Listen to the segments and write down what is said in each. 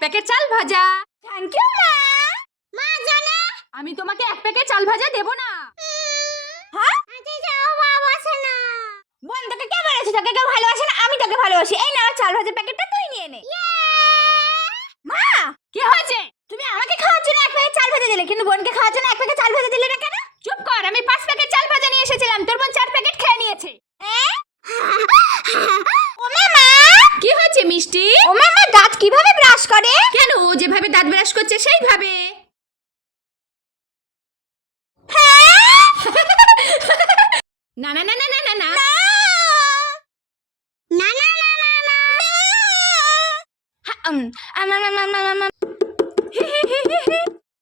Packet চাল ভাজা। Thank you মা। মা জানে আমি তোমাকে 1 প্যাকেট চাল ভাজা দেব না। হ্যাঁ আজকে যাও বাবা শোনা। বোন তোকে কে বলেছে তোকে কেউ ভালোবাসে না? আমি তোকে ভালোবাসি। এই নাও চাল ভাজা প্যাকেটটা তুই নিয়ে নে। মা কি হয়েছে? তুমি আমাকে খাওয়ার জন্য 1 প্যাকেট চাল ভাজা দিলে, কিন্তু বোনকে খাওয়ার জন্য 1 প্যাকেট চাল ভাজা দিলে না কেন? চুপ কর, আমি 5 প্যাকেট চাল ভাজা নিয়ে এসেছিলাম, তোর বোন 4 প্যাকেট খেয়ে নিয়েছে। ও মামা কি হয়েছে মিষ্টি? ও মামা দাঁত কিভাবে ব্রাশ করে? কেন, ও যেভাবে দাঁত ব্রাশ করছে সেইভাবে। না না না না না না না। না না না না না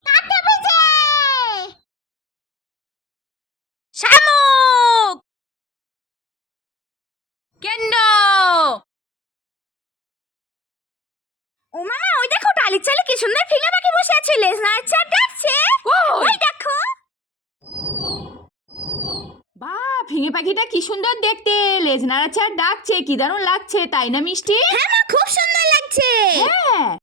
কাটে বুঝে শামুক কেন? ও মামা ওই দেখো টালির চালে কি সুন্দর ফিঙে পাখি বসে আছে, লেজ নাড়ছে আর ডাকছে। ওই দেখো। বাহ, ফিঙে পাখিটা কি সুন্দর দেখতে, লেজ নাড়াচ্ছে আর ডাকছে, কি দারুণ লাগছে তাই না মিষ্টি? হ্যাঁ মা খুব সুন্দর লাগছে। হ্যাঁ।